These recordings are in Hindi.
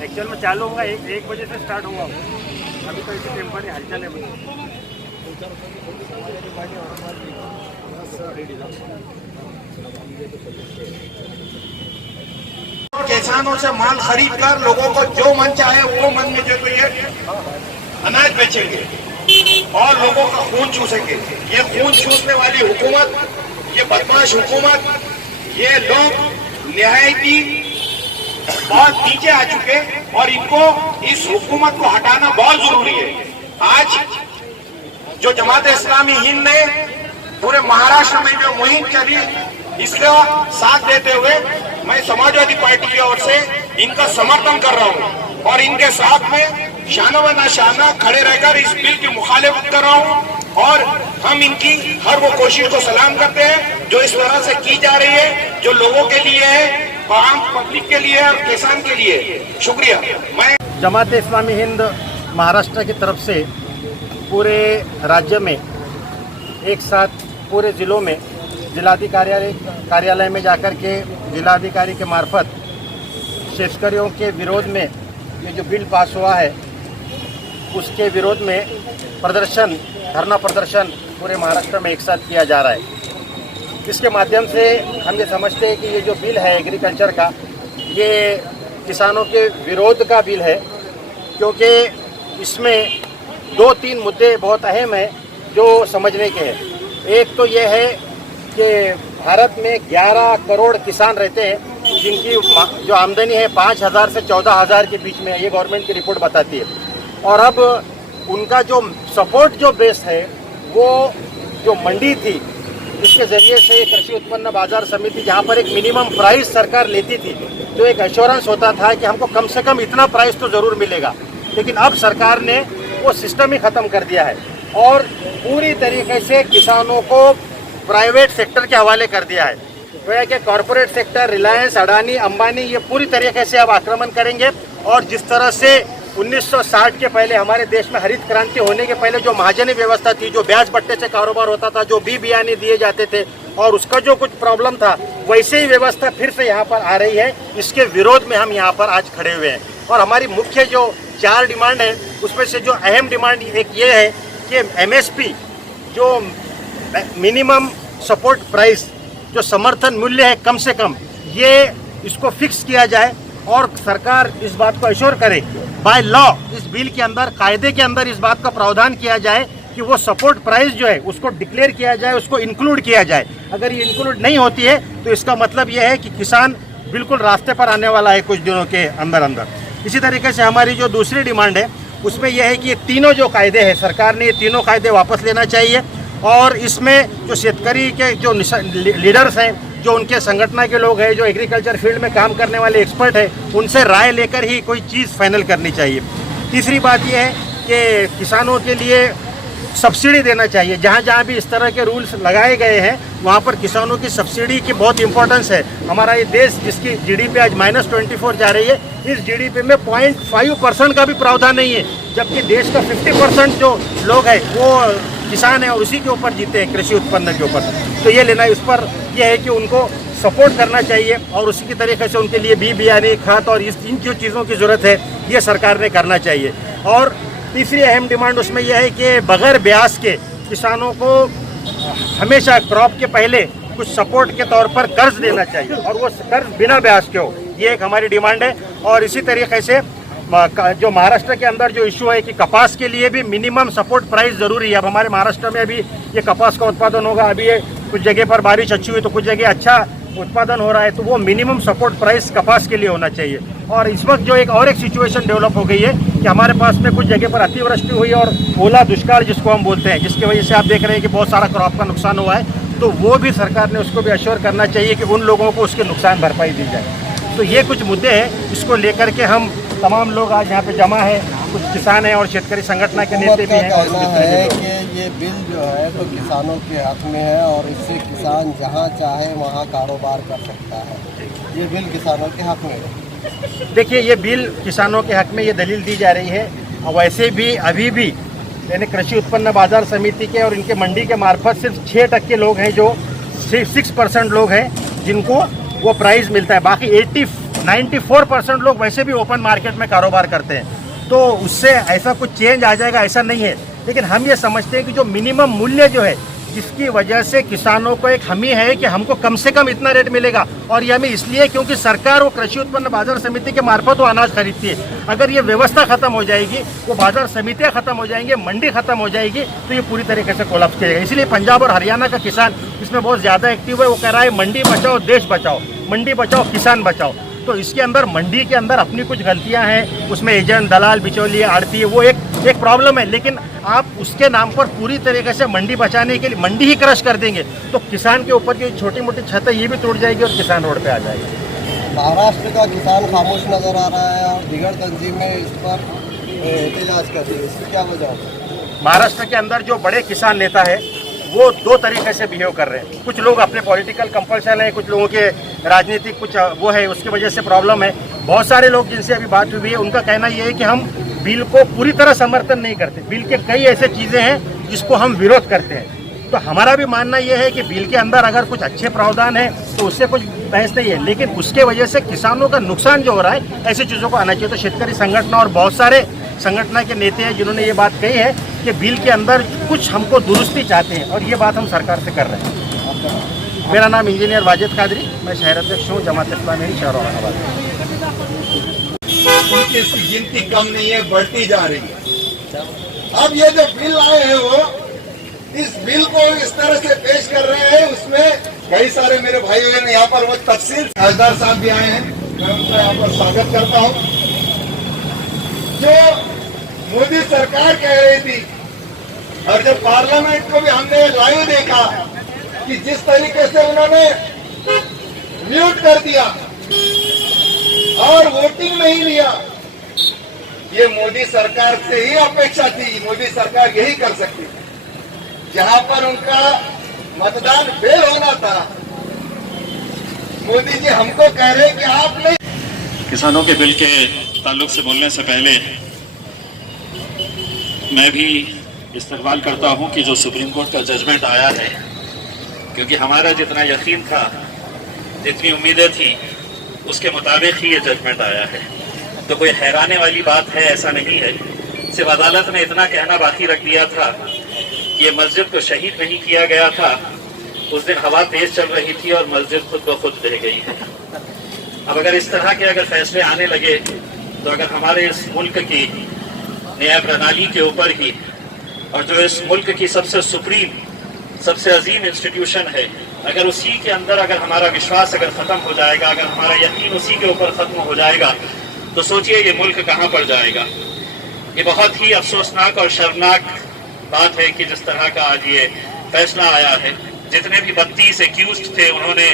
एक्चुअल में चालू होगा 1 बजे से स्टार्ट होगा। अभी तो इसी टेम्पर है, हलचल है। किसानों से माल खरीद कर लोगों को जो मन चाहे वो मन में जो तो ये अनाज बेचेंगे और लोगों का खून चूसेंगे। ये खून चूसने वाली हुकूमत, ये बदमाश हुकूमत, ये लोग निहायती बहुत नीचे आ चुके और इनको इस हुकूमत को हटाना बहुत जरूरी है। आज जो जमात इस्लामी हिंद ने पूरे महाराष्ट्र में जो मुहिम चली, इसका साथ देते हुए मैं समाजवादी पार्टी की ओर से इनका समर्थन कर रहा हूं और इनके साथ में शाना व नाशाना खड़े रहकर इस बिल की मुखालिफत कर रहा हूं। और हम इनकी हर वो कोशिश को सलाम करते हैं जो इस तरह से की जा रही है, जो लोगों के लिए है, आम पब्लिक के लिए और किसान के लिए। शुक्रिया। मैं जमात इस्लामी हिंद महाराष्ट्र की तरफ से पूरे राज्य में एक साथ पूरे ज़िलों में जिलाधिकारी कार्यालय में जाकर के जिलाधिकारी के मार्फत शेतकरियों के विरोध में ये जो बिल पास हुआ है उसके विरोध में प्रदर्शन, धरना प्रदर्शन पूरे महाराष्ट्र में एक साथ किया जा रहा है। इसके माध्यम से हम ये समझते हैं कि ये जो बिल है एग्रीकल्चर का, ये किसानों के विरोध का बिल है, क्योंकि इसमें 2-3 मुद्दे बहुत अहम हैं जो समझने के हैं। एक तो ये है कि भारत में 11 करोड़ किसान रहते हैं जिनकी जो आमदनी है 5,000 से 14,000 के बीच में, ये गवर्नमेंट की रिपोर्ट बताती है। और अब उनका जो सपोर्ट जो बेस है वो जो मंडी थी, इसके ज़रिए से कृषि उत्पन्न बाजार समिति, जहाँ पर एक मिनिमम प्राइस सरकार लेती थी तो एक एश्योरेंस होता था कि हमको कम से कम इतना प्राइस तो ज़रूर मिलेगा। लेकिन अब सरकार ने वो सिस्टम ही ख़त्म कर दिया है और पूरी तरीके से किसानों को प्राइवेट सेक्टर के हवाले कर दिया है। तो यह कि कॉरपोरेट सेक्टर, रिलायंस, अडानी, अंबानी, ये पूरी तरीके से अब आक्रमण करेंगे। और जिस तरह से 1960 के पहले हमारे देश में हरित क्रांति होने के पहले जो महाजनी व्यवस्था थी, जो ब्याज बट्टे से कारोबार होता था, जो बियाने दिए जाते थे और उसका जो कुछ प्रॉब्लम था, वैसे ही व्यवस्था फिर से यहाँ पर आ रही है। इसके विरोध में हम यहाँ पर आज खड़े हुए हैं और हमारी मुख्य जो 4 डिमांड है उसमें से जो अहम डिमांड एक ये है कि MSP जो मिनिमम सपोर्ट प्राइस, जो समर्थन मूल्य है कम से कम, ये इसको फिक्स किया जाए और सरकार इस बात को एश्योर करे बाय लॉ, इस बिल के अंदर, कायदे के अंदर इस बात का प्रावधान किया जाए कि वो सपोर्ट प्राइस जो है उसको डिक्लेयर किया जाए, उसको इंक्लूड किया जाए। अगर ये इंक्लूड नहीं होती है तो इसका मतलब ये है कि किसान बिल्कुल रास्ते पर आने वाला है कुछ दिनों के अंदर अंदर। इसी तरीके से हमारी जो दूसरी डिमांड है उसमें यह है कि ये तीनों जो कायदे हैं, सरकार ने ये तीनों कायदे वापस लेना चाहिए और इसमें जो शेतकरी के जो लीडर्स हैं, जो उनके संगठन के लोग हैं, जो एग्रीकल्चर फील्ड में काम करने वाले एक्सपर्ट हैं, उनसे राय लेकर ही कोई चीज़ फाइनल करनी चाहिए। तीसरी बात यह है कि किसानों के लिए सब्सिडी देना चाहिए। जहाँ जहाँ भी इस तरह के रूल्स लगाए गए हैं वहाँ पर किसानों की सब्सिडी की बहुत इंपॉर्टेंस है। हमारा ये देश जिसकी GDP आज -24 जा रही है, इस GDP में 0.5% का भी प्रावधान नहीं है, जबकि देश का 50% जो लोग हैं वो किसान है और उसी के ऊपर जीते हैं, कृषि उत्पन्न के ऊपर। तो ये लेना, इस पर यह है कि उनको सपोर्ट करना चाहिए और उसी की तरीके से उनके लिए बियाने, खाद और इन जो चीज़ों की ज़रूरत है ये सरकार ने करना चाहिए। और तीसरी अहम डिमांड उसमें यह है कि बगैर ब्याज के किसानों को हमेशा क्रॉप के पहले कुछ सपोर्ट के तौर पर कर्ज देना चाहिए और वो कर्ज बिना ब्याज के हो, ये एक हमारी डिमांड है। और इसी तरीके से जो महाराष्ट्र के अंदर जो इशू है कि कपास के लिए भी मिनिमम सपोर्ट प्राइस ज़रूरी है। अब हमारे महाराष्ट्र में अभी ये कपास का उत्पादन होगा, अभी ये कुछ जगह पर बारिश अच्छी हुई तो कुछ जगह अच्छा उत्पादन हो रहा है, तो वो मिनिमम सपोर्ट प्राइस कपास के लिए होना चाहिए। और इस वक्त जो एक सिचुएशन डेवलप हो गई है कि हमारे पास में कुछ जगह पर अतिवृष्टि हुई और ओला दुष्काल जिसको हम बोलते हैं, जिसकी वजह से आप देख रहे हैं कि बहुत सारा क्रॉप का नुकसान हुआ है, तो वो भी सरकार ने उसको भी अश्योर करना चाहिए कि उन लोगों को उसके नुकसान भरपाई दी जाए। तो ये कुछ मुद्दे हैं, इसको लेकर के हम तमाम लोग आज यहाँ पे जमा है, कुछ किसान हैं और शेतकरी संगठन के नेता भी हैं। कहना है कि ये बिल जो है तो किसानों के हक में है और इससे किसान जहाँ चाहे वहाँ कारोबार कर सकता है। ये बिल किसानों के हक में है। देखिए, ये बिल किसानों के हक में ये दलील दी जा रही है। और वैसे भी अभी भी यानी कृषि उत्पन्न बाजार समिति के और इनके मंडी के मार्फत सिर्फ 6% लोग हैं, जो 6% लोग हैं जिनको वो प्राइस मिलता है। बाकी 94% लोग वैसे भी ओपन मार्केट में कारोबार करते हैं। तो उससे ऐसा कुछ चेंज आ जाएगा ऐसा नहीं है, लेकिन हम ये समझते हैं कि जो मिनिमम मूल्य जो है, जिसकी वजह से किसानों को एक हमी है कि हमको कम से कम इतना रेट मिलेगा, और ये हमें इसलिए क्योंकि सरकार वो कृषि उत्पन्न बाजार समिति के मार्फत वो अनाज खरीदती है। अगर ये व्यवस्था खत्म हो जाएगी, वो बाजार समितियाँ खत्म हो जाएंगी, मंडी खत्म हो जाएगी, तो ये पूरी तरीके से कोलैप्स करेगा। इसलिए पंजाब और हरियाणा का किसान इसमें बहुत ज़्यादा एक्टिव है। वो कह रहा है मंडी बचाओ देश बचाओ, मंडी बचाओ किसान बचाओ। तो इसके अंदर मंडी के अंदर अपनी कुछ गलतियां हैं, उसमें एजेंट, दलाल, बिचौलिए, आड़ती, वो एक प्रॉब्लम है। लेकिन आप उसके नाम पर पूरी तरीके से मंडी बचाने के लिए मंडी ही क्रश कर देंगे तो किसान के ऊपर की छोटी मोटी छत है ये भी टूट जाएगी और किसान रोड पे आ जाएगा। महाराष्ट्र का किसान खामोश नजर आ रहा है और दीगर तंजीमें इस पर एहतजाज कर रही है, इसकी क्या वजह है? महाराष्ट्र के अंदर जो बड़े किसान नेता है वो दो तरीके से बिहेव कर रहे हैं। कुछ लोग अपने पॉलिटिकल कंपल्शन है, कुछ लोगों के राजनीतिक कुछ वो है, उसकी वजह से प्रॉब्लम है। बहुत सारे लोग जिनसे अभी बात हुई है उनका कहना ये है कि हम बिल को पूरी तरह समर्थन नहीं करते, बिल के कई ऐसे चीज़ें हैं जिसको हम विरोध करते हैं। तो हमारा भी मानना ये है कि बिल के अंदर अगर कुछ अच्छे प्रावधान है तो उससे कुछ बहस नहीं है, लेकिन उसके वजह से किसानों का नुकसान जो हो रहा है ऐसी चीज़ों को आना चाहिए। तो शेतकरी संगठन और बहुत सारे संगठन के नेता हैं जिन्होंने ये बात कही है कि बिल के अंदर कुछ हमको दुरुस्ती चाहते हैं, और ये बात हम सरकार से कर रहे हैं। मेरा नाम इंजीनियर वाजिद कादरी, मैं शहर अध्यक्ष हूँ जमात इस्लामी शहर औरंगाबाद। उनकी गिनती कम नहीं है, बढ़ती जा रही है। अब ये जो बिल आए हैं वो इस बिल को इस तरह से पेश कर रहे हैं, उसमें कई सारे मेरे भाइयों ने यहाँ पर वो तफसील, खासदार साहब भी आए हैं, मैं उनका यहाँ पर स्वागत करता हूँ। जो मोदी सरकार कह रही थी और जब पार्लियामेंट को भी हमने लाइव देखा कि जिस तरीके से उन्होंने म्यूट कर दिया और वोटिंग नहीं लिया, ये मोदी सरकार से ही अपेक्षा थी। मोदी सरकार यही कर सकती थी। जहां पर उनका मतदान फेल होना था, मोदी जी हमको कह रहे हैं कि आप नहीं। किसानों के बिल के ताल्लुक से बोलने से पहले मैं भी इस्तकबाल करता हूं कि जो सुप्रीम कोर्ट का जजमेंट आया है, क्योंकि हमारा जितना यकीन था, जितनी उम्मीदें थी, उसके मुताबिक ही ये जजमेंट आया है। तो कोई हैराने वाली बात है ऐसा नहीं है। सिर्फ अदालत ने इतना कहना बाकी रख दिया था कि ये मस्जिद को शहीद नहीं किया गया था, उस दिन हवा तेज चल रही थी और मस्जिद खुद ब खुद ढह गई है। अब अगर इस तरह के अगर फैसले आने लगे तो अगर हमारे इस मुल्क की न्याय प्रणाली के ऊपर ही, और जो इस मुल्क की सबसे सुप्रीम, सबसे अजीम इंस्टीट्यूशन है, अगर उसी के अंदर अगर हमारा विश्वास अगर खत्म हो जाएगा, अगर हमारा यकीन उसी के ऊपर खत्म हो जाएगा, तो सोचिए ये मुल्क कहाँ पर जाएगा। ये बहुत ही अफसोसनाक और शर्मनाक बात है कि जिस तरह का आज ये फैसला आया है। जितने भी 32 एक्यूज्ड थे उन्होंने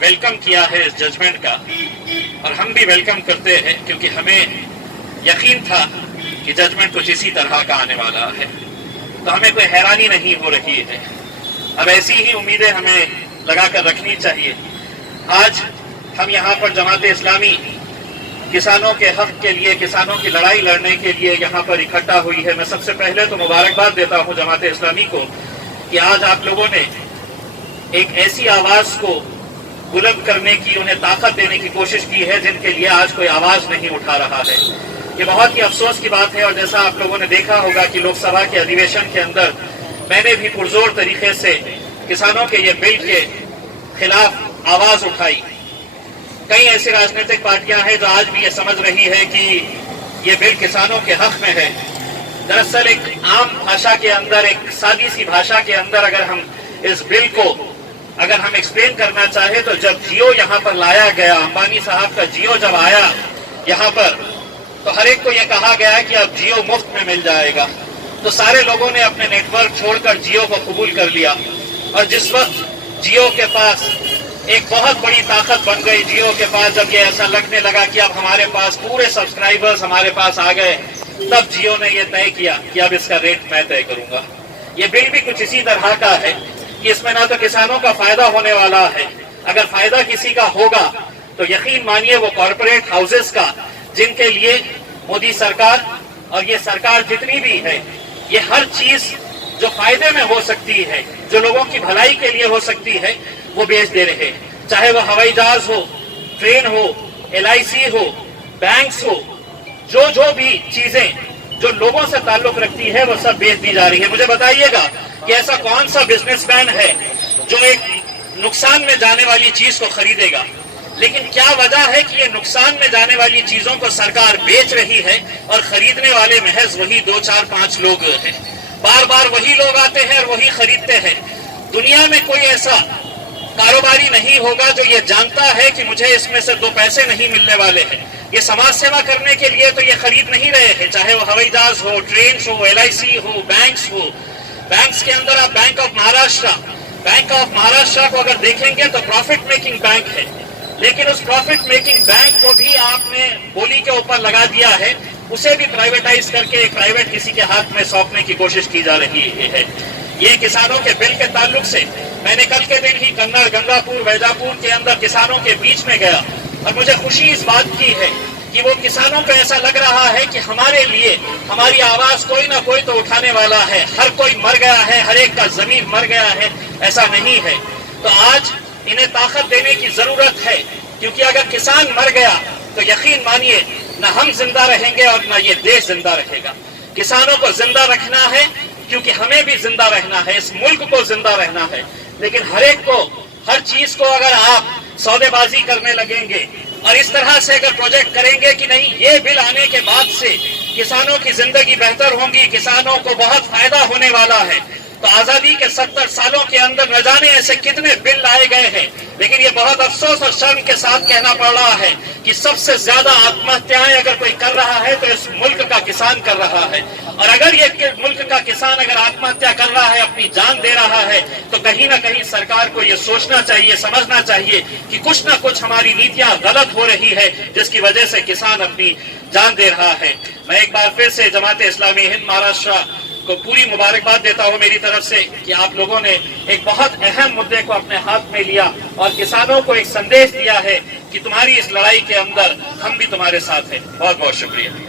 वेलकम किया है इस जजमेंट का, और हम भी वेलकम करते हैं, क्योंकि हमें यकीन था कि जजमेंट कुछ इसी तरह का आने वाला है। तो हमें कोई हैरानी नहीं हो रही है। अब ऐसी ही उम्मीदें हमें लगा कर रखनी चाहिए। आज हम यहाँ पर जमात इस्लामी किसानों के हक के लिए, किसानों की लड़ाई लड़ने के लिए यहाँ पर इकट्ठा हुई है। मैं सबसे पहले तो मुबारकबाद देता हूँ जमात इस्लामी को कि आज आप लोगों ने एक ऐसी आवाज को बुलंद करने की, उन्हें ताकत देने की कोशिश की है जिनके लिए आज कोई आवाज नहीं उठा रहा है। ये बहुत ही अफसोस की बात है। और जैसा आप लोगों ने देखा होगा कि लोकसभा के अधिवेशन के अंदर मैंने भी पुरजोर तरीके से किसानों के ये बिल के खिलाफ आवाज उठाई। कई ऐसी राजनीतिक पार्टियां हैं जो आज भी ये समझ रही है कि ये बिल किसानों के हक में है। दरअसल एक आम भाषा के अंदर, एक सादी सी भाषा के अंदर अगर हम इस बिल को अगर हम एक्सप्लेन करना चाहे तो जब जियो यहाँ पर लाया गया, अंबानी साहब का जियो जब आया यहाँ पर, तो हर एक को यह कहा गया कि अब जियो मुफ्त में मिल जाएगा। तो सारे लोगों ने अपने नेटवर्क छोड़कर जियो को कबूल कर लिया। और जिस वक्त जियो के पास एक बहुत बड़ी ताकत बन गई, जियो के पास जब ये ऐसा लगने लगा कि अब हमारे पास पूरे सब्सक्राइबर्स हमारे पास आ गए, तब जियो ने ये तय किया कि अब इसका रेट मैं तय करूंगा। ये बिल भी कुछ इसी तरह का है कि इसमें ना तो किसानों का फायदा होने वाला है, अगर फायदा किसी का होगा तो यकीन मानिए वो कॉर्पोरेट हाउसेस का, जिनके लिए मोदी सरकार और ये सरकार जितनी भी है ये हर चीज जो फायदे में हो सकती है, जो लोगों की भलाई के लिए हो सकती है, वो बेच दे रहे हैं। चाहे वो हवाई जहाज हो, ट्रेन हो, LIC हो, बैंक्स हो, जो भी चीजें जो लोगों से ताल्लुक रखती है वो सब बेच दी जा रही है। मुझे बताइएगा कि ऐसा कौन सा बिजनेसमैन है जो एक नुकसान में जाने वाली चीज को खरीदेगा। लेकिन क्या वजह है कि ये नुकसान में जाने वाली चीजों को सरकार बेच रही है और खरीदने वाले महज वही 2, 4, 5 लोग हैं। बार बार वही लोग आते हैं और वही खरीदते हैं। दुनिया में कोई ऐसा कारोबारी नहीं होगा जो ये जानता है कि मुझे इसमें से 2 पैसे नहीं मिलने वाले हैं। ये समाज सेवा करने के लिए तो ये खरीद नहीं रहे हैं, चाहे वो हवाई जहाज हो, ट्रेन हो, LIC हो, बैंक्स हो। बैंक्स के अंदर आप बैंक ऑफ महाराष्ट्र को अगर देखेंगे तो प्रॉफिट मेकिंग बैंक है, लेकिन उस प्रॉफिट मेकिंग बैंक को भी आपने बोली के ऊपर लगा दिया है, उसे भी प्राइवेटाइज करके एक प्राइवेट किसी के हाथ में सौंपने की कोशिश की जा रही है। ये किसानों के बिल के ताल्लुक से मैंने कल के दिन ही कन्नड़, गंगापुर, वैजापुर के अंदर किसानों के बीच में गया और मुझे खुशी इस बात की है कि वो किसानों को ऐसा लग रहा है कि हमारे लिए हमारी आवाज कोई ना कोई तो उठाने वाला है। हर कोई मर गया है, हर एक का जमीर मर गया है, ऐसा नहीं है। तो आज इन्हें ताकत देने की जरूरत है, क्योंकि अगर किसान मर गया तो यकीन मानिए न हम जिंदा रहेंगे और न ये देश जिंदा रहेगा। किसानों को जिंदा रखना है क्योंकि हमें भी जिंदा रहना है, इस मुल्क को जिंदा रहना है। लेकिन हर एक को, हर चीज को अगर आप सौदेबाजी करने लगेंगे और इस तरह से अगर प्रोजेक्ट करेंगे कि नहीं ये बिल आने के बाद से किसानों की जिंदगी बेहतर होगी, किसानों को बहुत फायदा होने वाला है, तो आजादी के 70 सालों के अंदर न जाने ऐसे कितने बिल लाए गए हैं। लेकिन ये बहुत अफसोस और शर्म के साथ कहना पड़ रहा है कि सबसे ज्यादा आत्महत्याएं अगर कोई कर रहा है तो इस मुल्क का किसान कर रहा है। और अगर ये मुल्क का किसान अगर आत्महत्या कर रहा है, अपनी जान दे रहा है, तो कहीं ना कहीं सरकार को ये सोचना चाहिए, समझना चाहिए कि कुछ ना कुछ हमारी नीतियां गलत हो रही है, जिसकी वजह से किसान अपनी जान दे रहा है। मैं एक बार फिर से जमाते इस्लामी हिंद महाराष्ट्र को पूरी मुबारकबाद देता हूं मेरी तरफ से कि आप लोगों ने एक बहुत अहम मुद्दे को अपने हाथ में लिया और किसानों को एक संदेश दिया है कि तुम्हारी इस लड़ाई के अंदर हम भी तुम्हारे साथ हैं। बहुत बहुत शुक्रिया।